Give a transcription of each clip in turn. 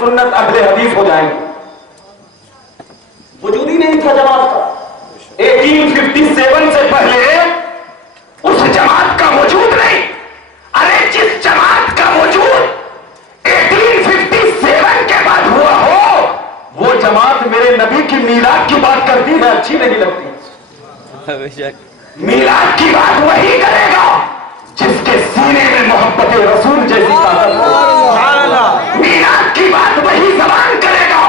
سنت اہل حدیث ہو جائیں گے. وجود ہی نہیں تھا جماعت کا. 1857 سے پہلے اس جماعت کا وجود نہیں. ارے جس جماعت کا وجود 1857 کے بعد ہوا ہو, وہ جماعت میرے نبی کی میلاد کی بات کرتی ہے, اچھی نہیں لگتی. میلاد کی بات وہی کرے گا جس کے سینے میں محبت رسول جیسی طاقت ہو. میلاد کی بات وہی زبان کرے گا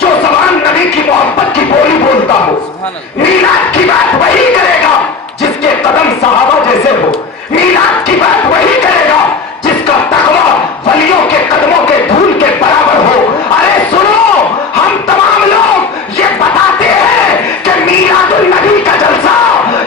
جو زبان نبی کی محبت کی بولی بولتا ہو. میلاد کی بات وہی کرے گا جس کے قدم صحابہ جیسے ہو. میلاد کی بات وہی کرے گا جس کا تقویٰ ولیوں کے قدموں کے دھول کے برابر ہو. ارے سنو, ہم تمام لوگ یہ بتاتے ہیں کہ میلاد النبی کا جلسہ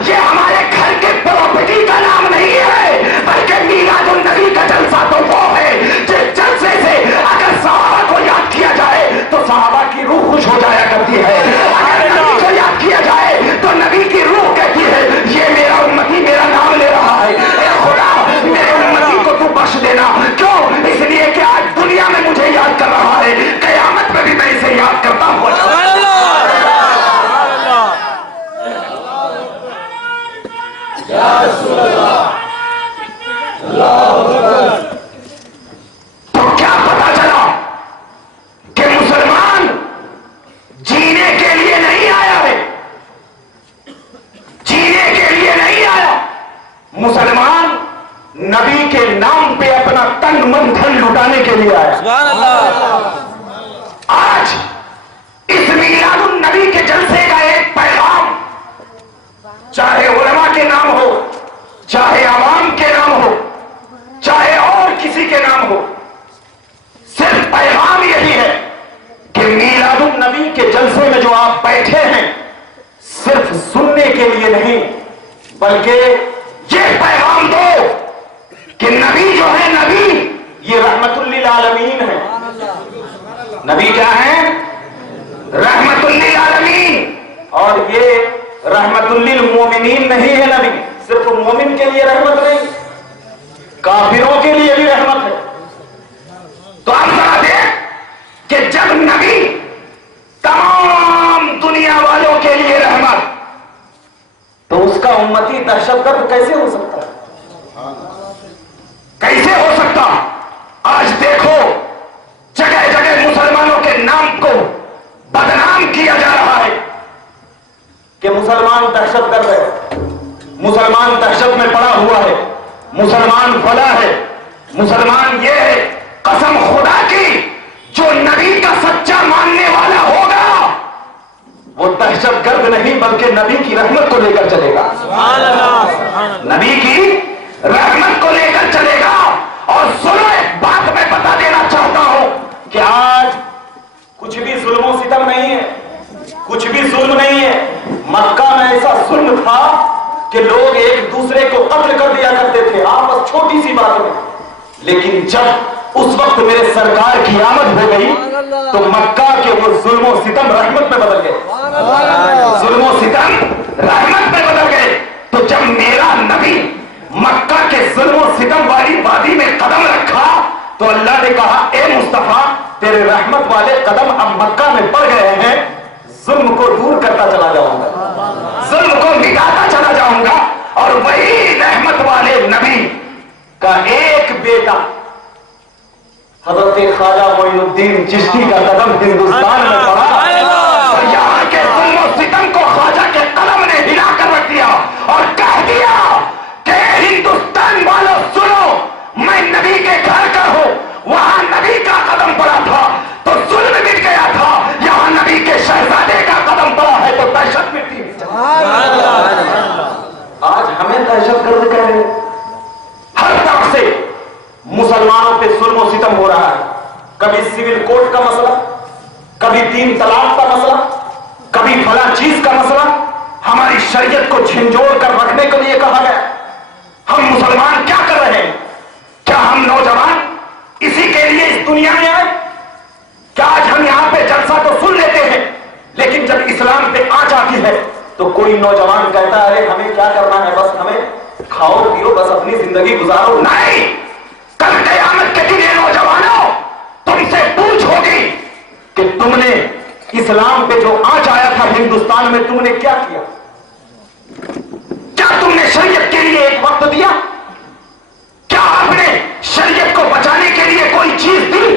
یہ ہمارے گھر کے پراپرٹی کا نام نہیں ہے, بلکہ میلاد النبی کا جلسہ تو وہ ہے جس جلسے سے اگر صحابہ کو یاد کیا جائے تو صحابہ کی روح خوش ہو جایا کرتی ہے. اگر نبی کو یاد کیا جائے تو نبی کی روح کہتی ہے یہ میرا امتی میرا نام لے رہا ہے. اے خدا میرے امتی کو تو بخش دینا. کیوں؟ اس لیے کہ آج دنیا میں مجھے یاد کر رہا ہے, قیامت میں بھی میں اسے یاد کرتا ہوں. تو کیا پتا چلا کہ مسلمان جینے کے لیے نہیں آیا ہے, جینے کے لیے نہیں آیا. مسلمان نبی کے نام پہ اپنا تن من دھن لٹانے کے لیے آیا. سبحان اللہ. آج اس میلاد النبی کے جلسے کا ایک پیغام, چاہے علماء کے نام ہو, چاہے عوام کے نام ہو, چاہے اور کسی کے نام ہو, صرف پیغام یہی ہے کہ میلاد النبی کے جلسے میں جو آپ بیٹھے ہیں صرف سننے کے لیے نہیں, بلکہ یہ پیغام دو کہ نبی جو ہے نبی یہ رحمت للعالمین ہے. نبی کیا ہے؟ رحمت للعالمین. اور یہ رحمت للمومنین نہیں ہے. نبی صرف مومن کے لیے رحمت نہیں, کافروں کے لیے بھی رحمت ہے. تو آپ ذرا دیکھ کہ جب نبی تمام دنیا والوں کے لیے رحمت, تو اس کا امتی دہشت گرد کیسے ہو سکتا ہے؟ کیسے ہو سکتا؟ آج دیکھو جگہ جگہ مسلمانوں کے نام کو بدنام کیا جا رہا ہے کہ مسلمان دہشت گرد ہے, مسلمان دہشت میں پڑا ہوا ہے, مسلمان فلا ہے, مسلمان یہ ہے. قسم خدا کی جو نبی کا سچا ماننے والا ہوگا وہ دہشت گرد نہیں بلکہ نبی کی رحمت کو لے کر چلے گا. نبی کی رحمت کو لے کر چلے گا. اور سنو ایک بات میں بتا دینا چاہتا ہوں کہ آج کچھ بھی ظلم و ستم نہیں ہے, کچھ بھی ظلم نہیں ہے. مکہ میں ایسا ظلم تھا کہ لوگ ایک دوسرے کو قتل کر دیا کرتے تھے آپس چھوٹی سی بات میں. لیکن جب اس وقت میرے سرکار کی آمد ہو گئی تو مکہ کے وہ ظلم و ستم رحمت میں بدل گئے. ظلم و ستم رحمت میں بدل گئے. تو جب میرا نبی مکہ کے ظلم و ستم والی وادی میں قدم رکھا تو اللہ نے کہا اے مصطفیٰ تیرے رحمت والے قدم اب مکہ میں پڑ گئے ہیں, ظلم کو دور کرتا چلا جاؤں گا, ظلم کو مٹاتا چلا جاؤں گا. اور وہی رحمت والے نبی کا ایک بیٹا حضرت خواجہ معین الدین چشتی کا قدم ہندوستان میں پڑا اور یہاں کے ظلم و ستم کو خواجہ کے قدم نے ہلا کر رکھ دیا اور کہہ دیا کہ ہندوستان والوں سنو, میں نبی کے گھر کا ہوں, وہاں نبی کا قدم پڑا تھا تو ظلم مٹ گیا تھا, یہاں نبی کے شہزادے کا قدم پڑا ہے تو دہشت مٹی. آج ہمیں دہشت گرد کہہ رہے, ہر طرف سے مسلمانوں پہ ظلم و ستم ہو رہا ہے. کبھی سول کوڈ کا مسئلہ, کبھی 3 طلاق کا مسئلہ, کبھی فلاں چیز کا مسئلہ. ہماری شریعت کو جھنجھوڑ کر رکھنے کے لیے کہا گیا. ہم مسلمان کیا کر رہے ہیں؟ کیا ہم نوجوان اسی کے لیے اس دنیا میں آئے؟ کیا آج ہم یہاں پہ جلسہ تو سن لیتے ہیں لیکن جب اسلام پہ آنچ آتی ہے تو کوئی نوجوان کہتا ہے ارے ہمیں کیا کرنا ہے, بس ہمیں کھاؤ پیو بس اپنی زندگی گزارو. نہیں, کل قیامت کے دن یہ نوجوانوں تم سے پوچھ ہوگی تم نے اسلام پہ جو آنچ آیا تھا ہندوستان میں تم نے کیا کیا؟ کیا تم نے شریعت کے لیے ایک وقت دیا؟ کیا آپ نے شریعت کو بچانے کے لیے کوئی چیز دی؟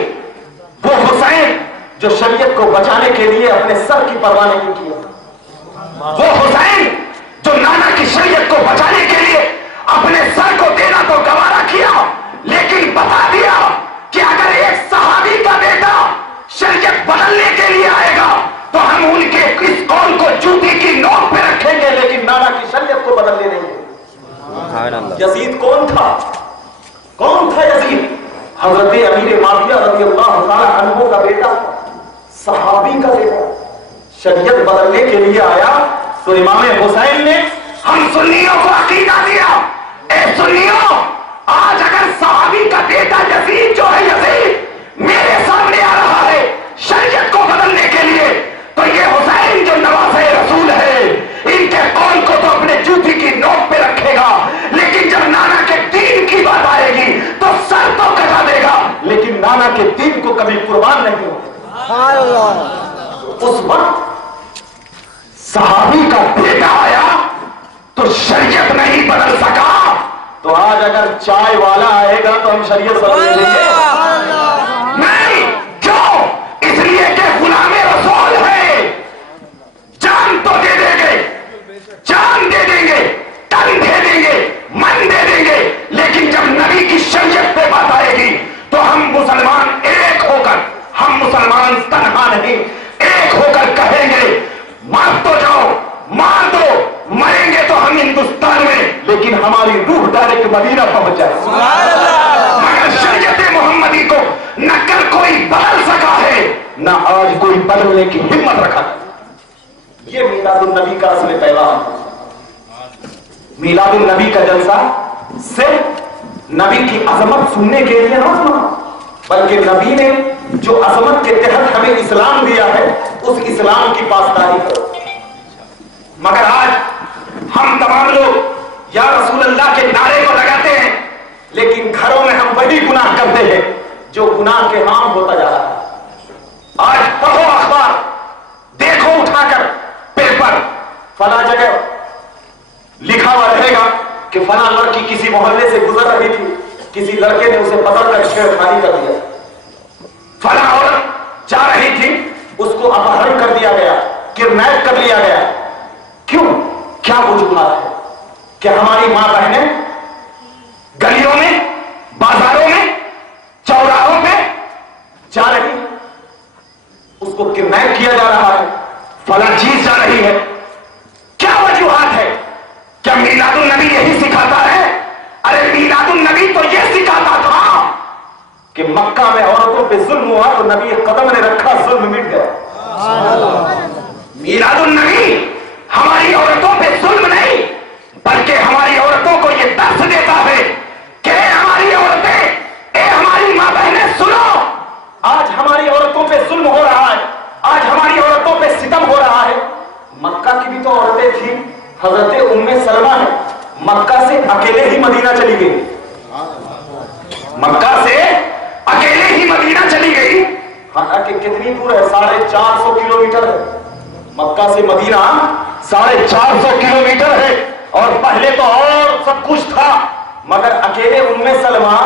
وہ حسین جو شریعت کو بچانے کے لیے اپنے سر کی پرواہ نہیں کیا، وہ حسین جو نانا کی شریعت کو بچانے کے لیے اپنے سر کو دینا تو گوارا کیا، لیکن بتا دیا کہ اگر ایک صحابی کا بیٹا شریعت بدلنے کے لیے آئے گا تو ہم ان کے اس قول کو جوتی کی نوک پہ رکھیں گے، لیکن نانا کی شریعت کو بدلنے نہیں گے۔ یزید کون تھا؟ کون تھا یزید؟ حضرت امیر معاویہ رضی اللہ تعالی عنہ کا بیٹا، صحابی کا بیٹا، شریعت بدلنے کے لیے آیا تو امام حسین نے ہم سنیوں کو عقیدہ دیا، اے سنیوں، آج اگر صحابی کا بیٹا یزید جو ہے یزید میرے سامنے آ رہا ہے شریعت کو بدلنے کے لیے، تو یہ حسین جو نواسہ رسول ہے ان کے قول کو تو اپنے جوتی کی نوک پہ رکھے گا، لیکن جب نانا کے دین کی بات آئے گی تو سر تو کٹا دے گا، لیکن نانا کے دین کو کبھی قربان نہیں ہوگا۔ اس وقت صحابی کا بیٹا آیا تو شریعت نہیں بدل سکا، تو آج اگر چائے والا آئے گا تو ہم شریعت بدل دیں گے؟ نہیں، کیوں؟ اس لیے کہ غلام رسول ہے، جان تو دے دیں گے، جان دے دیں گے، تن دے دیں گے، من دے دیں گے، لیکن جب نبی کی شریعت پہ بات آئے گی تو ہم مسلمان ایک ہو کر، ہم مسلمان تنہا نہیں، ایک ہو کر کہیں گے مار تو جاؤ، مار دو، مریں گے تو ہم ہندوستان میں، لیکن ہماری روح ڈائریکٹ مدینہ پہنچ جائے۔ مگر شریعت محمدی کو نہ کل کوئی بدل سکا ہے، نہ آج کوئی بدلنے کی ہمت رکھا ہے۔ یہ میلاد النبی کا اصل پیغام ہے۔ میلاد النبی کا جلسہ صرف نبی کی عظمت سننے کے لیے نہ ہونا، بلکہ نبی نے جو عظمت کے تحت ہمیں اسلام دیا ہے اس اسلام کی پاسداری کرو۔ مگر آج ہم تمام لوگ یا رسول اللہ کے نعرے کو لگاتے ہیں، لیکن گھروں میں ہم وہی گناہ کرتے ہیں جو گناہ کے عام ہوتا جا رہا ہے۔ آج پڑھو اخبار، دیکھو اٹھا کر پیپر، فلاں جگہ لکھا ہوا رہے گا کہ فلاں لڑکی کسی محلے سے گزر رہی تھی، کسی لڑکے نے اسے پکڑ کر چھیڑخانی کر دیا، فلاں عورت جا رہی تھی اس کو اپہرن کر دیا گیا، کڈنیپ کر لیا گیا۔ کیوں؟ کیا وجوہات ہے کہ ہماری ماں بہنیں گلیوں میں، بازاروں میں، چوراہوں پہ جا رہی، اس کو کڈنیپ کیا جا رہا ہے، فلاں چیز جا رہی ہے؟ کیا وجوہات ہے؟ کیا میلاد النبی یہی سکھاتا ہے؟ ارے میلاد النبی تو یہ سکھاتا تھا کہ مکہ میں عورتوں پہ ظلم ہوا تو نبی قدم نے رکھا، ظلم مٹ گیا۔ میلاد النبی ہماری عورتوں پہ ظلم نہیں، بلکہ ہماری عورتوں کو یہ درس دیتا ہے کہ ہماری عورتیں، اے ہماری ماں بہنیں سنو، آج ہماری عورتوں پہ ظلم ہو رہا ہے، آج ہماری عورتوں پہ ستم ہو رہا ہے۔ مکہ کی بھی تو عورتیں تھیں، حضرت ام سلمہ ہے مکہ سے اکیلے ہی مدینہ چلی گئی، مکہ سے اکیلے ہی مدینہ چلی گئی، حالانکہ کتنی دور ہے؟ 450 کلومیٹر ہے، مکہ سے مدینہ 450 کلومیٹر ہے، اور پہلے تو اور سب کچھ تھا، مگر اکیلے ام سلمہ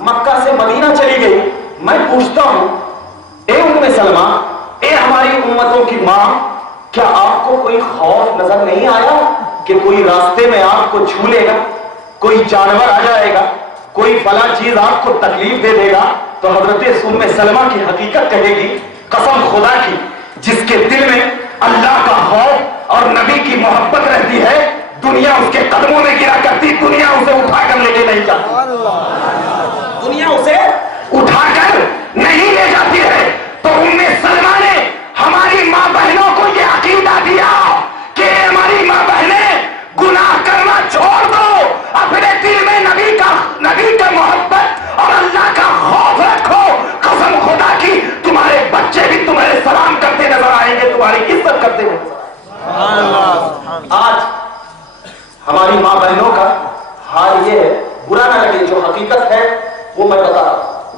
مکہ سے مدینہ چلی گئی۔ میں پوچھتا ہوں، اے ام سلمہ، اے ہماری امتوں کی ماں، کیا آپ کو کوئی خوف نظر نہیں آیا کہ کوئی راستے میں آپ کو چھو لے گا، کوئی جانور آ جائے گا، کوئی فلاں چیز آپ کو تکلیف دے دے گا؟ تو حضرت ام سلمہ کی حقیقت کہے گی، قسم خدا کی جس کے دل میں اللہ کا خوف اور نبی کی محبت رہتی ہے، دنیا اس کے قدموں میں گرا کرتی، دنیا اسے اٹھا کر لے کے نہیں جاتی، دنیا اسے اٹھا کر نہیں لے جاتی ہے۔ تو ام سلمہ نے ہماری ماں بہنوں کو یہ عقیدہ دیا کہ ہماری ماں بہنیں گناہ کرنا چھوڑ دو، اپنے دل میں نبی کا محبت اور اللہ کا خوف رکھو، قسم خدا کی تمہارے بچے بھی تمہارے سلام کرتے نظر آئیں گے، تمہاری عزت کرتے ہوئے نظر آئیں گے۔ آج ہماری ماں بہنوں کا حال یہ ہے، برا نہ لگے، جو حقیقت ہے وہ میں بتا رہا ہوں۔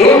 1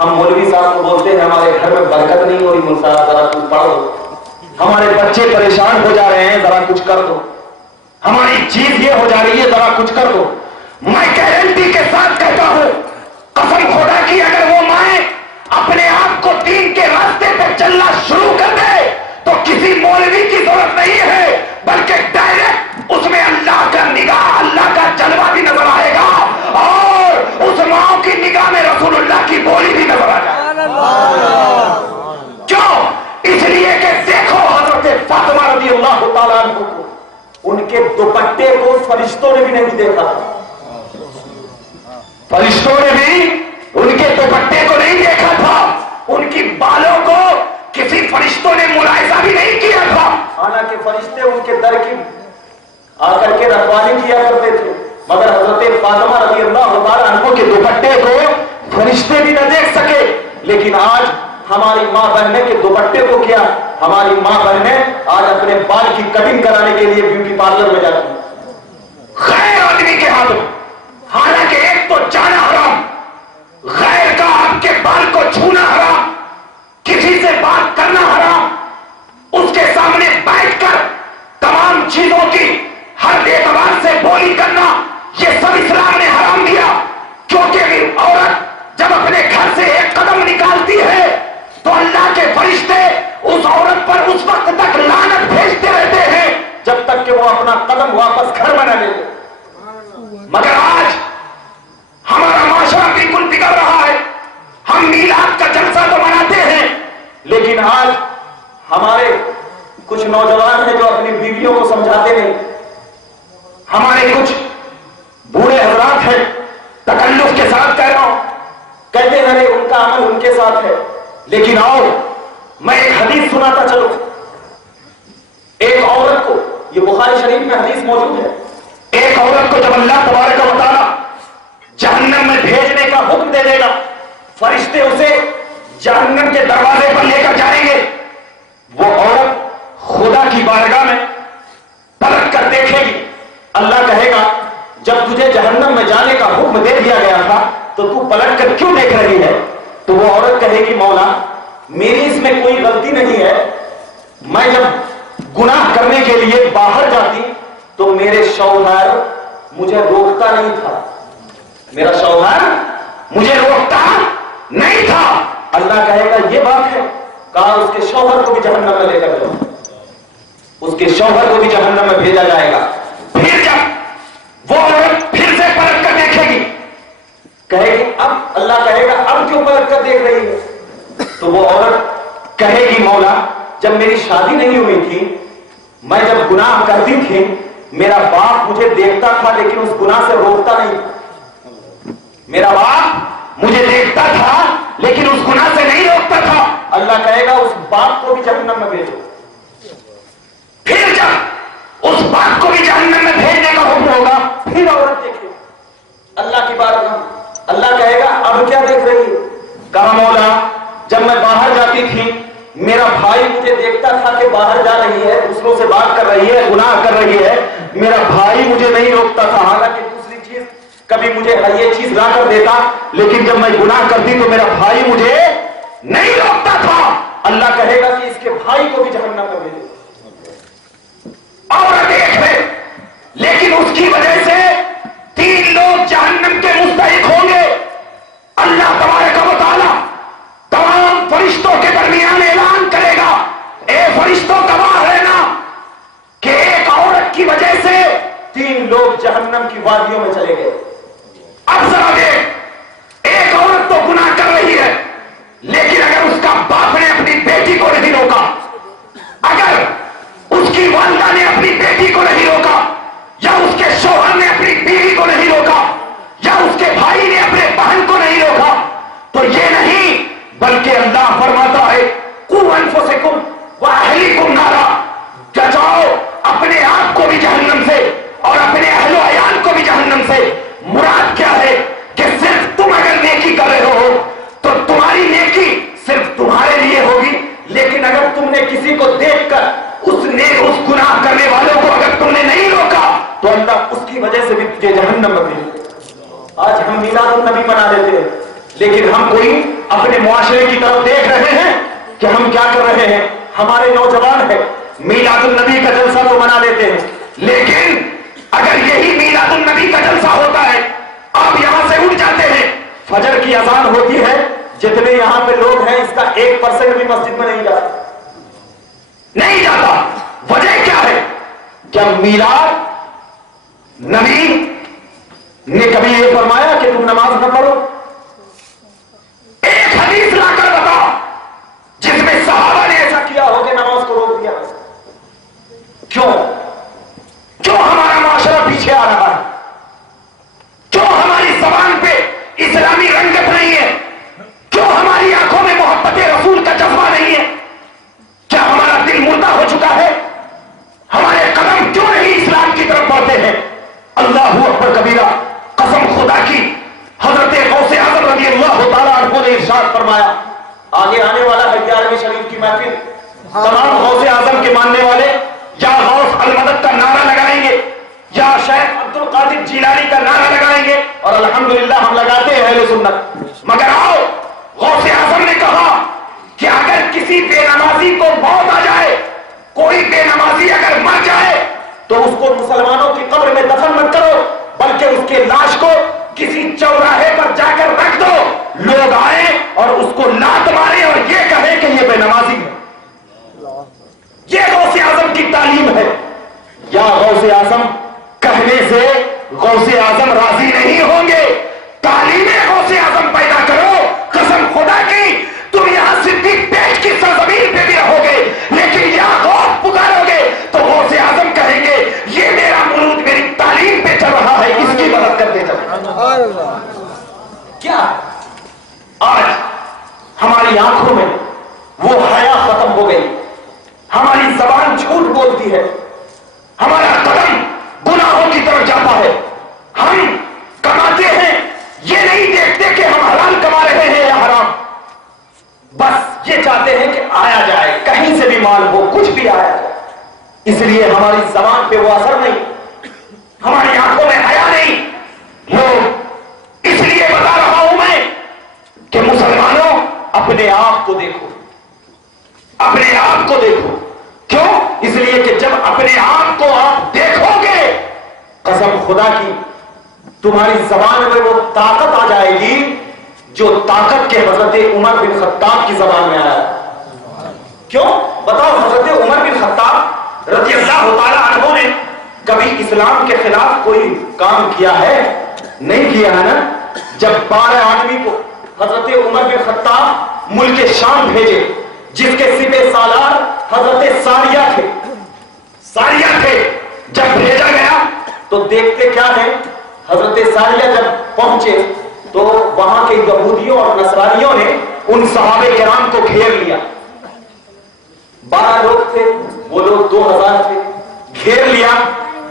ہم مولوی صاحب کو بولتے ہیں ہمارے گھر میں برکت نہیں ہو رہی، مول صاحب ذرا کچھ پڑھ دو، ہمارے بچے پریشان ہو جا رہے ہیں ذرا کچھ کر دو، ہماری چیز یہ ہو جا رہی ہے ذرا کچھ کر دو. میں گارنٹی کے ساتھ کہتا ہوں، قسم خدا کی، اگر وہ مائیں اپنے آپ کو دین کے راستے پہ چلنا شروع کر دے تو کسی مولوی کی ضرورت نہیں ہے، بلکہ ڈائریکٹ اس میں اللہ کا نگاہ، اللہ کا جلوہ بھی نظر آئے گا، اور اس ماں کی نگاہ میں رسول اللہ کی بولی بھی نظر آ جائے گا. کیوں؟ اس لیے کہ دیکھو حضرت فاطمہ رضی اللہ تعالیٰ عنہ کو، ان کے دوپٹے کو فرشتوں نے بھی نہیں دیکھا تھا، فرشتوں نے بھی ان کے دوپٹے کو نہیں دیکھا تھا، ان کی بالوں کو کسی فرشتوں نے ملاحظہ بھی نہیں کیا تھا، حالانکہ فرشتے ان کے در کی آ کر کے رکھوالی کیا کرتے تھے، مگر حضرت فاطمہ رضی اللہ تعالیٰ عنہ کے دوپٹے کو فرشتے بھی نہ دیکھ سکے. لیکن آج ہماری ماں بہنیں کے دوپٹے کو کیا، ہماری ماں بہنیں آج اپنے بال کی کٹنگ کرانے کے لیے بیوٹی پارلر میں جاتی ہیں غیر آدمی کے ہاتھوں، حالانکہ ایک تو جانا حرام، غیر کا آپ کے بال کو چھونا حرام، کسی سے بات کرنا حرام، اس کے سامنے بیٹھ کر تمام چیزوں کی ہر اعتبار سے بولی کرنا، یہ سب اسلام نے حرام دیا. کیونکہ عورت جب اپنے گھر سے ایک قدم نکالتی ہے تو اللہ کے فرشتے اس عورت پر اس وقت تک لعنت بھیجتے رہتے ہیں جب تک کہ وہ اپنا قدم واپس گھر میں نہ لے لے. مگر آج ہمارا معاشرہ بالکل بگڑ رہا ہے. ہم میلاد کا جلسہ تو مناتے ہیں، لیکن آج ہمارے کچھ نوجوان ہیں جو اپنی بیویوں کو سمجھاتے نہیں. ہمارے کچھ بوڑھے حضرات ہیں، تکلف کے ساتھ کہہ رہا ہوں، کہتے ہیں ان کا عمل ان کے ساتھ ہے. لیکن آؤ میں ایک حدیث سناتا چلو. ایک عورت کو، یہ بخاری شریف میں حدیث موجود ہے، ایک عورت کو جب اللہ تبارک و تعالیٰ جہنم میں بھیجنے کا حکم دے دے گا، فرشتے اسے جہنم کے دروازے پر لے کر جائیں گے. وہ عورت خدا کی بارگاہ میں پلٹ کر دیکھے گی. اللہ کہے گا جب تجھے جہنم میں جانے کا حکم دے دیا گیا تھا تو تو پلٹ کر کیوں دیکھ رہی ہے؟ تو وہ عورت کہے گی مولا میری اس میں کوئی غلطی نہیں ہے، میں جب گناہ کرنے کے لیے باہر جاتی تو میرے شوہر مجھے روکتا نہیں تھا، میرا شوہر مجھے روکتا نہیں تھا. اللہ کہے گا یہ بات ہے، کہا اس کے شوہر کو بھی جہنم میں لے کر جاؤ، اس کے شوہر کو بھی جہنم میں بھیجا جائے گا. پھر جب وہ عورت پھر سے پلٹ کر دیکھے گی، کہے گی اب، اللہ کہے گا اب کیوں پلٹ کر دیکھ رہی ہے؟ تو وہ عورت کہے گی مولا جب میری شادی نہیں ہوئی تھی، میں جب گناہ کرتی تھی میرا باپ مجھے دیکھتا تھا لیکن اس گناہ سے روکتا نہیں تھا، میرا باپ مجھے دیکھتا تھا لیکن اس گناہ سے نہیں روکتا تھا. اللہ کہے گا اس باپ کو بھی جہنم میں بھیجو. پھر جب اس باپ کو بھی جہنم میں بھیجنے کا حکم ہوگا، پھر عورت دیکھے اللہ کی بارگاہ، اللہ کہے گا اب کیا دیکھ رہی ہے؟ کہا مولا جب میں باہر جاتی تھی میرا بھائی مجھے دیکھتا تھا کہ باہر جا رہی ہے، دوسروں سے بات کر رہی ہے، گناہ کر رہی ہے، میرا بھائی مجھے نہیں روکتا تھا، حالانکہ دوسری چیز کبھی مجھے یہ چیز لا کر دیتا، لیکن جب میں گناہ کرتی تو میرا بھائی مجھے نہیں روکتا تھا. اللہ کہے گا کہ اس کے بھائی کو بھی جہنم میں بھیجو. عورت ایک ہے لیکن اس کی وجہ سے 3 لوگ جہنم کے مستحق ہوں گے. اللہ تبارک و تعالیٰ تمام فرشتوں کے درمیان اعلان کرے گا، اے فرشتوں گواہ رہنا کہ ایک عورت کی وجہ سے 3 لوگ جہنم کی وادیوں میں چلے گئے. اب ذرا دیکھ، ایک عورت تو گناہ کر رہی ہے لیکن اگر اس کا باپ نے اپنی بیٹی کو نہیں روکا، اگر اس کی والدہ نے اپنی بیٹی کو نہیں روکا، یا اس کے شوہر نے اپنی بیوی کو نہیں روکا، یا اس کے بھائی نے اپنے بہن کو نہیں روکا، تو یہ نہیں بلکہ اللہ فرماتا ہے قوا انفسکم واہلیکم نارا، بچاؤ اپنے آپ کو بھی جہنم سے اور اپنے اہل و عیال کو بھی جہنم سے. مراد کیا ہے کہ صرف تم اگر نیکی کر رہے ہو تو تمہاری نیکی صرف تمہارے لیے ہوگی، لیکن اگر تم نے کسی کو دیکھ کر اس گناہ کرنے والوں کو اگر تم نے نہیں روکا تو اللہ اس کی وجہ سے بھی تجھے جہنم میں بھیجے. آج ہم میلاد النبی منا لیتے ہیں لیکن ہم کوئی اپنے معاشرے کی طرف دیکھ رہے ہیں کہ ہم کیا کر رہے ہیں. ہمارے نوجوان ہیں میلاد النبی کا جلسہ تو منا لیتے ہیں, لیکن اگر یہی میلاد النبی کا جلسہ ہوتا ہے, آپ یہاں سے اٹھ جاتے ہیں, فجر کی اذان ہوتی ہے, جتنے یہاں پہ لوگ ہیں اس کا 1% بھی مسجد میں نہیں جاتا. وجہ کیا ہے؟ کیا میلاد نبی نے کبھی یہ فرمایا کہ تم نماز نہ پڑھو؟ ایک حدیث لا کر بتاؤ جس میں صحابہ نے ایسا کیا ہو کہ نماز کو روک دیا. کیوں ہمارا معاشرہ پیچھے آ رہا ہے؟ کیوں ہماری زبان پہ اسلامی رنگت نہیں ہے؟ کیوں ہماری آنکھوں میں محبت رسول کا جذبہ نہیں ہے؟ کیا ہمارا دل مردہ ہو چکا ہے؟ ہمارے قدم کیوں نہیں اسلام کی طرف بڑھتے ہیں؟ اللہ اکبر کبیرہ. قسم خدا کی, حضرت غوث اعظم رضی اللہ تعالیٰ عنہ نے ارشاد فرمایا, آگے آنے والا ہے 11ویں شریف کی محفل, تمام غوث اعظم کے ماننے والے یا غوث المدد کا نعرہ لگائیں گے یا شیخ عبد القادر جیلانی کا نعرہ لگائیں گے, اور الحمدللہ ہم لگاتے ہیں اہل سنت. مگر آؤ, غوث اعظم نے کہا کہ اگر کسی بے نمازی کو موت آ جائے, کوئی بے نمازی اگر مر جائے تو اس کو مسلمانوں کی قبر میں دفن مت کرو, بلکہ اس کے لاش کو کسی چوراہے پر جا کر رکھ دو, لوگ آئیں اور اس کو لات مارے اور یہ کہیں کہ یہ بے نمازی ہے. یہ غوث اعظم کی تعلیم ہے. یا غوث اعظم کہنے سے غوث اعظم راضی نہیں ہوں گے, تعلیم غوث اعظم پیدا کرو. قسم خدا کی تم یہاں صدیق پیٹ کی سرزمین پہ بھی رہو گے, لیکن یہاں غوث پکارو گے تو غوث اعظم کہیں گے یہ میرا مرود میری تعلیم پہ چل رہا ہے, اس کی مدد کرتے چلو. کیا آج ہماری آنکھوں میں وہ حیا ختم ہو گئی, ہماری زبان جھوٹ بولتی ہے, ہمارا قدم گناہوں کی طرف جاتا ہے. ہم کماتے ہیں, یہ نہیں دیکھتے کہ ہم حلال کما رہے ہیں یا حرام, بس یہ چاہتے ہیں کہ آیا جائے, کہیں سے بھی مال ہو, کچھ بھی آیا جائے. اس لیے ہماری زبان پہ وہ اثر نہیں, ہماری آنکھوں میں حیا نہیں. لوگ اس لیے بتا رہا ہوں میں کہ مسلمانوں اپنے آپ کو دیکھو, اپنے آپ کو دیکھو. کیوں؟ اس لیے کہ جب اپنے آپ کو آپ دیکھو گے, قسم خدا کی تمہاری زبان میں وہ طاقت آ جائے گی جو طاقت کے حضرت عمر بن خطاب کی زبان میں آیا. کیوں بتاؤ؟ حضرت عمر بن خطاب رضی اللہ تعالی عنہ نے کبھی اسلام کے خلاف کوئی کام کیا ہے؟ نہیں کیا ہے نا. جب 12 آدمی کو حضرت عمر بن خطاب ملک شام بھیجے, جس کے سپہ سالار حضرت ساریہ تھے, جب بھیجا گیا تو دیکھتے کیا ہے, حضرت ساریہ جب پہنچے تو وہاں کے یہودیوں اور نصرانیوں نے ان صحابہ کرام کو گھیر لیا. 12 لوگ تھے, وہ لوگ 2000 تھے, گھیر لیا.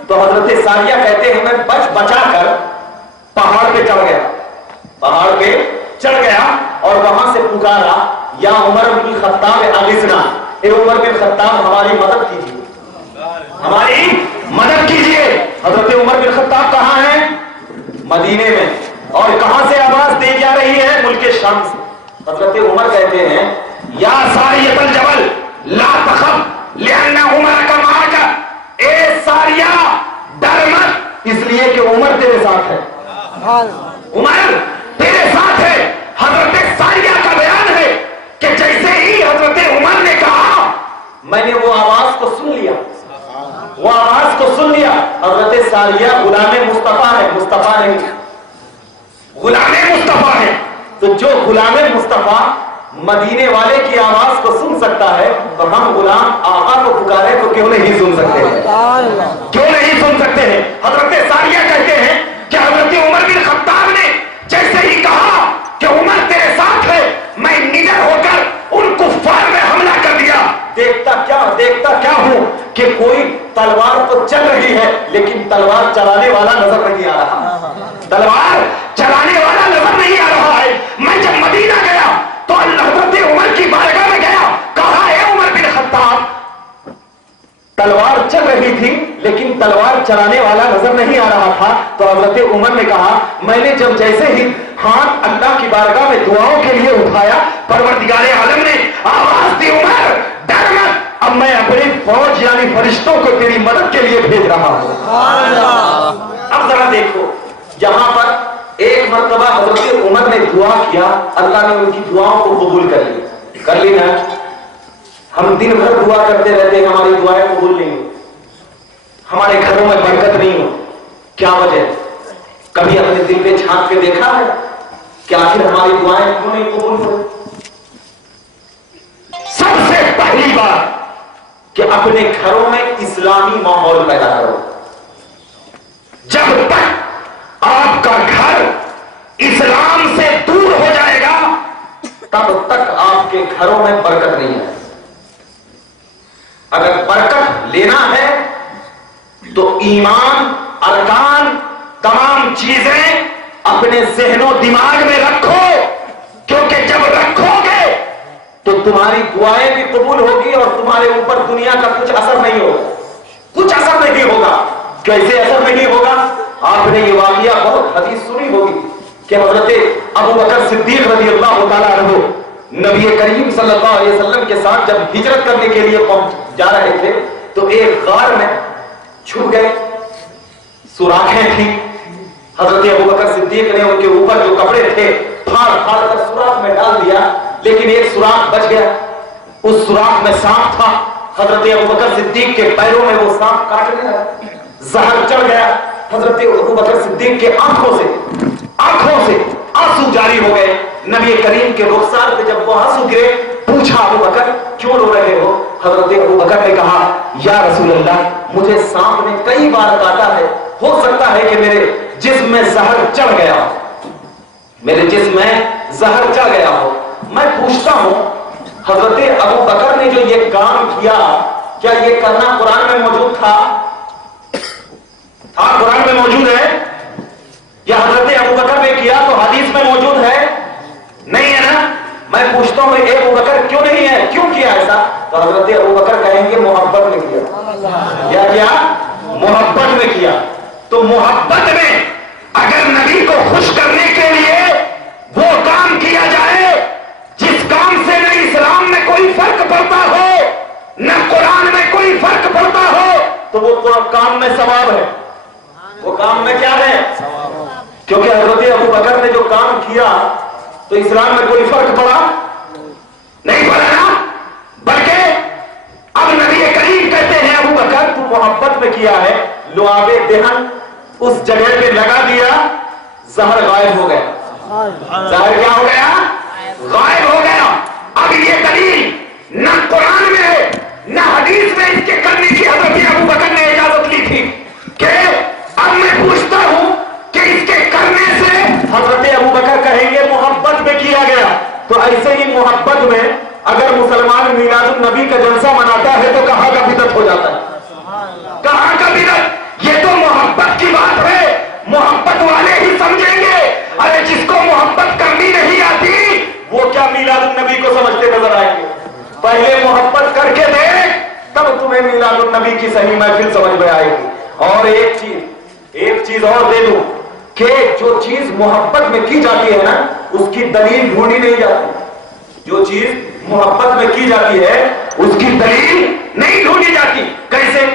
تو حضرت ساریہ کہتے ہیں میں بچا کر پہاڑ پہ چڑھ گیا اور وہاں سے پکارا, یا عمر بن خطاب اغثنا, اے عمر بن خطاب ہماری مدد کیجیے, ہماری مدد کیجیے. حضرت عمر بن خطاب کہاں ہیں؟ مدینے میں. اور کہاں سے آواز دی جا رہی ہے؟ ملک شام سے. حضرت عمر کہتے ہیں یا ساریۃ الجبل لا تخف لأن عمر کا معرکہ, اے ساریہ ڈر مت, اس لیے کہ عمر تیرے ساتھ ہے. عمر تیرے ساتھ ہے. حضرت ساریہ کا بیان ہے کہ جیسے ہی حضرت عمر نے کہا میں نے وہ آواز کو سن لیا, وہ آواز کو سن لیا. حضرت ساریہ غلام مصطفیٰ ہے, مصطفیٰ نہیں, غلام مصطفیٰ ہے. تو جو غلام مصطفیٰ مدینے والے کی آواز کو سن سکتا ہے تو ہم غلام آقا کو پکارے تو کیوں نہیں سن سکتے ہیں؟ کیوں نہیں سن سکتے ہیں؟ حضرت ساریہ کہتے ہیں کہ حضرت عمر بن خطاب نے جیسے ہی کہا کہ عمر تیرے ساتھ ہے, میں نڈر ہو کر ان کفار میں حملہ کر دیا. دیکھتا کیا ہوں کہ کوئی تلوار تو چل رہی ہے لیکن تلوار چلانے والا نظر نہیں آ رہا, تلوار چلانے والا نظر نہیں آ رہا ہے. میں جب مدینہ گیا تو حضرت عمر کی بارگاہ میں گیا, کہا اے عمر بن خطاب, تلوار چل رہی تھی لیکن تلوار چلانے والا نظر نہیں آ رہا تھا. تو حضرت عمر نے کہا میں نے جب جیسے ہی ہاتھ اللہ کی بارگاہ میں دعاؤں کے لیے اٹھایا. پروردگار عالم نے آواز دی, عمر ڈر مت, اب میں اپنی فوج یعنی فرشتوں کو تیری مدد کے لیے بھیج رہا ہوں. اب ذرا دیکھو, یہاں پر ایک مرتبہ حضرت عمر نے دعا کیا, اللہ نے ان کی دعاؤں کو قبول کر لی نا. ہم دن بھر دعا کرتے رہتے ہیں, ہماری دعائیں قبول نہیں ہو, ہمارے گھروں میں برکت نہیں ہو. کیا وجہ؟ کبھی اپنے دل پہ جھانک کے دیکھا ہے کہ آخر ہماری دعائیں کیوں نہیں قبول ہوئی؟ سب سے پہلی بات کہ اپنے گھروں میں اسلامی ماحول پیدا کرو. جب تک آپ کا گھر اسلام سے دور ہو جائے گا تب تک آپ کے گھروں میں برکت نہیں ہے. اگر برکت لینا ہے تو ایمان, ارکان, تمام چیزیں اپنے ذہن و دماغ میں رکھو, کیونکہ جب رکھو گے تو تمہاری دعائیں بھی قبول ہوگی اور تمہارے اوپر دنیا کا کچھ اثر نہیں ہوگا. کچھ اثر نہیں ہوگا. کیسے اثر نہیں ہوگا؟ آپ نے یہ واقعہ بہت حدیث سنی ہوگی کہ حضرت ابو بکر صدیق رضی اللہ تعالیٰ عنہ نبی کریم صلی اللہ علیہ وسلم کے ساتھ جب ہجرت کرنے کے لیے جا رہے تھے تو ایک غار میں چھپ گئے. سوراخیں تھیں. حضرت ابو بکر صدیق نے ان کے اوپر جو کپڑے تھے پھاڑ پھاڑ کر سوراخ میں ڈال دیا, لیکن ایک سوراخ بچ گیا. اس سوراخ میں سانپ تھا. حضرت ابو بکر صدیق کے پیروں میں وہ سانپ کاٹنے لگا, زہر چڑھ گیا. حضرت ابو بکر صدیق کے آنکھوں سے آنسو جاری ہو گئے. نبی کریم کے رخسار پہ جب وہ آنسو گرے, پوچھا ابو بکر کیوں رو رہے ہو؟ حضرت ابو بکر نے کہا یا رسول اللہ, مجھے سانپ نے کئی بار کاٹا ہے, ہو سکتا ہے کہ میرے جسم میں زہر چڑھ گیا ہو, میرے جسم میں زہر چڑھ گیا ہو. میں پوچھتا ہوں حضرت ابو بکر نے جو یہ کام کیا, کیا یہ کرنا قرآن میں موجود تھا؟ قرآن میں موجود ہے؟ یا حضرت ابو بکر نے کیا تو حدیث میں موجود ہے؟ نہیں ہے نا. میں پوچھتا ہوں اے ابو بکر کیوں نہیں ہے, کیوں کیا ایسا؟ تو حضرت ابو بکر کہیں گے محبت میں کیا. کیا محبت میں کیا. تو محبت میں اگر نبی کو خوش کرنے کے لیے وہ کام کیا جائے جس کام سے نہ اسلام میں کوئی فرق پڑتا ہو نہ قرآن میں کوئی فرق پڑتا ہو, تو وہ کام میں ثواب ہے. وہ کام میں کیا ہے؟ کیونکہ حضرت ابو بکر نے جو کام کیا تو اسلام میں کوئی فرق پڑا نہیں پڑا نا. بلکہ اب نبی کریم کہتے ہیں ابو بکر تو محبت میں کیا ہے, لعاب دہن اس جگہ پہ لگا دیا, زہر غائب ہو گیا. زہر کیا ہو گیا؟ غائب ہو گیا. اب یہ دلیل نہ قرآن میں ہے نہ حدیث میں اس کے کرنے کی حضرت ابو بکر نے اجازت لی تھی. کہ اب میں پوچھتا ہوں کہ اس کے کرنے سے حضرت ابو بکر کہیں گے محبت میں کیا گیا, تو ایسے ہی محبت میں اگر مسلمان میلاد النبی کا جلسہ مناتا ہے تو کہاں کا بدعت ہو جاتا ہے؟ کہاں کا بدعت؟ یہ تو محبت کی بات ہے, محبت والے ہی سمجھیں گے. ارے جس کو محبت کرنی نہیں آتی وہ کیا میلاد النبی کو سمجھتے نظر آئیں گے؟ پہلے محبت کر کے دیکھ, تب تمہیں میلاد النبی کی صحیح محفل سمجھ میں آئے گی. اور ایک چیز اور دے دوں کہ جو چیز محبت میں کی جاتی ہے نا اس کی دلیل ڈھونڈی نہیں جاتی. جو چیز محبت میں کی جاتی ہے اس کی دلیل نہیں ڈھونڈی جاتی. کیسے؟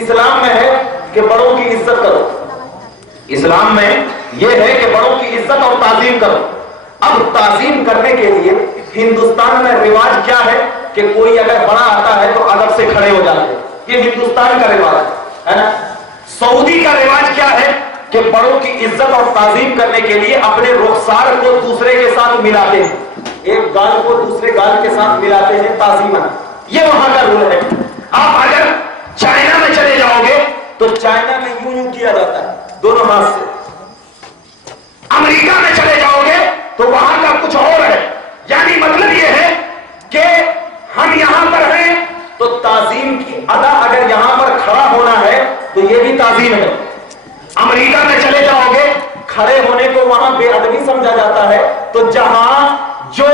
اسلام میں ہے کہ بڑوں کی عزت کرو. اسلام میں یہ ہے کہ بڑوں کی عزت اور تعظیم کرو. اب تعظیم کرنے کے لیے ہندوستان میں رواج کیا ہے کہ کوئی اگر بڑا آتا ہے تو ادب سے کھڑے ہو جاتے ہیں. یہ ہندوستان کا رواج ہے نا. سعودی کا رواج کیا ہے کہ بڑوں کی عزت اور تعظیم کرنے کے لیے اپنے رخسار کو دوسرے کے ساتھ ملاتے ہیں, ایک گال کو دوسرے گال کے ساتھ ملاتے ہیں تعظیماً. یہ وہاں کا رول ہے. آپ اگر چائنا میں چلے جاؤ گے تو چائنا میں یوں کیا جاتا ہے دونوں ہاتھ سے. امریکہ میں چلے جاؤ گے تو وہاں کا کچھ اور ہے. یعنی مطلب یہ ہے کہ ہم یہاں پر ہیں تو تعظیم کی ادا اگر یہاں پر کھڑا ہونا ہے تو یہ بھی تعظیم ہے. امریکہ میں چلے جاؤ گے کھڑے ہونے کو وہاں بے ادبی سمجھا جاتا ہے. تو جہاں جو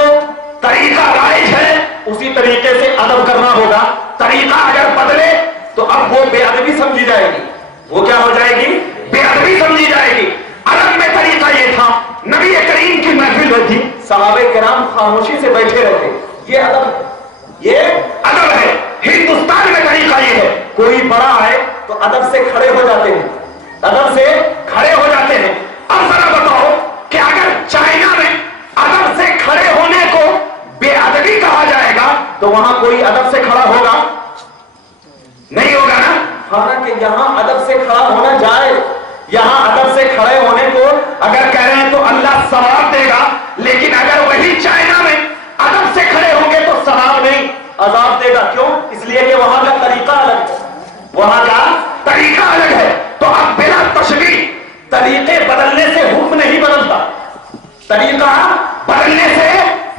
طریقہ رائج ہے اسی طریقے سے ادب کرنا ہوگا. طریقہ اگر بدلے تو اب وہ بے ادبی سمجھی جائے گی. وہ کیا ہو جائے گی؟ بے ادبی سمجھی جائے گی. عرب میں طریقہ یہ تھا کرام خاموشی سے بیٹھے رہتے. یہ ادب ہے. ہندوستان میں طریقہ یہ ہے, کوئی بڑا ہے تو ادب سے کھڑے ہو جاتے ہیں, ادب سے کھڑے ہو جاتے ہیں. اب ذرا بتاؤ کہ اگر چائنا میں ادب سے کھڑے ہونے کو بے ادبی کہا جائے گا تو وہاں کوئی ادب سے کھڑا ہوگا؟ نہیں ہوگا نا. حالانکہ یہاں ادب سے کھڑا ہونا جائے, یہاں ادب سے کھڑے ہونے کو اگر کہہ رہے ہیں تو اللہ ثواب دے گا, لیکن اگر وہی چائنا میں ادب سے کھڑے ہوں گے تو ثواب نہیں عذاب دے گا. کیوں؟ اس لیے کہ وہاں کا طریقہ الگ ہے, وہاں کا طریقہ الگ ہے. تو اب بلا تشبیہ طریقے بدلنے سے حکم نہیں بدلتا, طریقہ بدلنے سے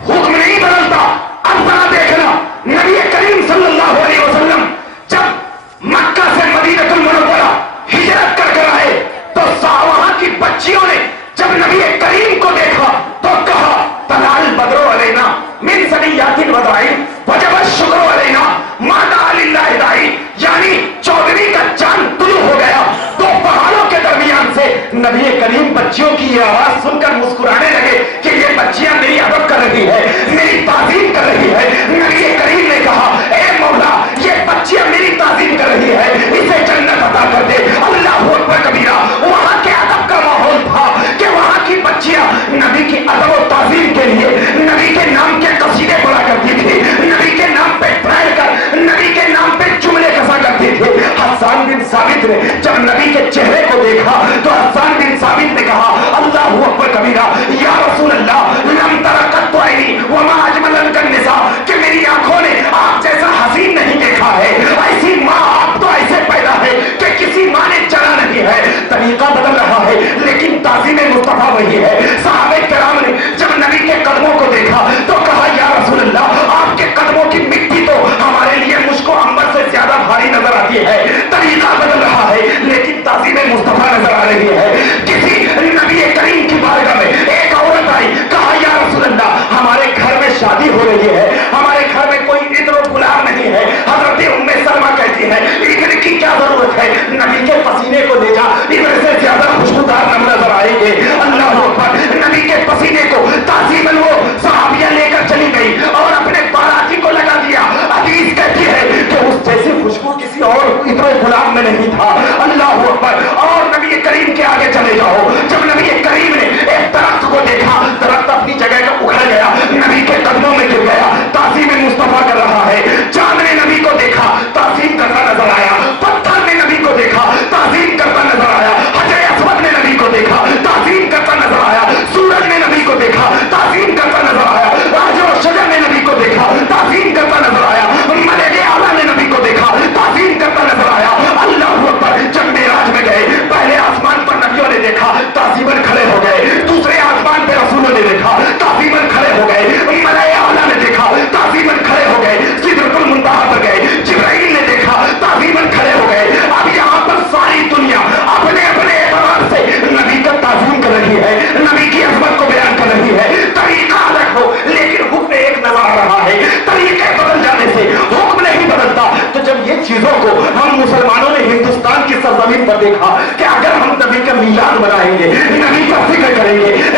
حکم نہیں بدلتا. اب ذرا دیکھنا, نبی کریم صلی اللہ علیہ وسلم جب مکہ سے مدینہ المنورہ ہجرت کر کر آئے تو وہاں کی بچیوں نے جب نبی کریم کو دیکھا تو کہا طلع البدر علینا من ثنیات الوداع وجب الشکر علینا ما دعا للہ داعی. یعنی چودھری کا چاند طلوع ہو گیا تو پہاڑوں کے درمیان سے نبی کریم بچیوں کی یہ آواز سن کر مسکرانے لگے کہ یہ بچیاں میری ادب کر رہی ہے, میری تعظیم کر رہی ہے. نبی کریم نے کہا اے مولا یہ بچیاں میری تعظیم کر رہی ہے, اسے جنت عطا کر دے. اللہ اکبر کبیرہ. وہاں کے ادب کا ماحول تھا کہ وہاں کی بچیاں نبی کی ادب و تعظیم کے لیے نبی کے نام کے قصیدے پڑھا کرتی تھی, نبی کے نام پہ پڑھ کر نبی کے نام پہ جملے کسا کرتی تھی. حسان بن ثابت نے جب نبی کے چہرے کو دیکھا تو حسان بن ثابت نے کہا اللہ اکبر کبیرہ یا رسول اللہ لم تر قط عینی وما اجمل النساء, کہ میری آنکھوں نے آپ جیسا حسین نہیں دیکھا ہے, ایسی ماں آپ تو ایسے پیدا ہے کہ کسی ماں نے چلا نہیں ہے. طریقہ بدل رہا ہے لیکن تعظیم مصطفیٰ وہی ہے. صحابہ کرام نے جب نبی کے قدموں کو دیکھا تو کہا یا رسول اللہ آپ کے قدموں کی مٹی تو ہمارے لیے مجھ کو عنبر سے زیادہ بھاری نظر آتی ہے. طریقہ بدل رہا ہے لیکن تعظیم مصطفیٰ نظر آ رہی ہے. کسی نبی کریم کی بارگاہ میں ایک عورت آئی, کہا یا رسول اللہ ہمارے گھر میں شادی ہو رہی ہے, ہمارے گھر میں کوئی عطر و گلاب نہیں ہے. حضرت ام سلمہ کہتی ہے عطر کی کیا ضرورت ہے, نبی کے پسینے کو لے جا, عطر سے زیادہ خوشبودار نظر آئیں گے. اللہ اکبر. نبی کے پسینے کو تعظیماً وہ صحابیہ لے کر چلی گئی اور اپنے باراتی کو لگا دیا. حدیث کہتی ہے کہ اس جیسی خوشبو کسی اور عطر گلاب میں نہیں تھا. اللہ اکبر. اور نبی کریم کے آگے چلے جاؤ, جب نبی کریم نے ایک درخت کو دیکھا, درخت اپنی جگہ کا اکھڑ گیا, نبی کے قدموں میں گر گیا, تعظیم مصطفیٰ کر رہا ہے. چاند نے نبی کو دیکھا, تعظیم کرتا نظر آیا. پتھر نے نبی کو دیکھا, تعظیم کرتا نظر آیا. حجر اسود نے نبی کو دیکھا, تعظیم کرتا نظر آیا. سورج نے نبی کو دیکھا, تعظیم کرتا نظر آیا. راج و شجر نے نبی کو دیکھا, تعظیم کرتا نظر آیا. ملک اعلیٰ نے نبی کو دیکھا, تعظیم کرتا نظر آیا. اللہ اکبر. جب معراج میں گئے پہلے آسمان پر نبیوں نے دیکھا, تعظیماً کھڑے ہو گئے. دوسرے آسمان پہ رسولوں نے دیکھا, تعظیماً کھڑے ہو گئے. ملائے اعلیٰ نے دیکھا, تعظیماً کھڑے ہو گئے. سدرۃ المنتہا پر گئے, جبرائیل نے دیکھا, تعظیماً کھڑے ہو گئے. اب یہاں پر ساری دنیا اپنے اپنے اعتبار سے نبی کا تعظیم کر رہی ہے, نبی کی عظمت کو بیان کر رہی ہے. طریقہ الگ ہو لیکن حکم ایک نظر آ رہا ہے. طریقے بدل جانے سے حکم نہیں بدلتا. تو جب یہ چیزوں کو ہم مسلمانوں نے ہندوستان کی سرزمین پر دیکھا کہ اگر ہم نبی کا میلاد منائیں گے, نبی کا ذکر کریں گے,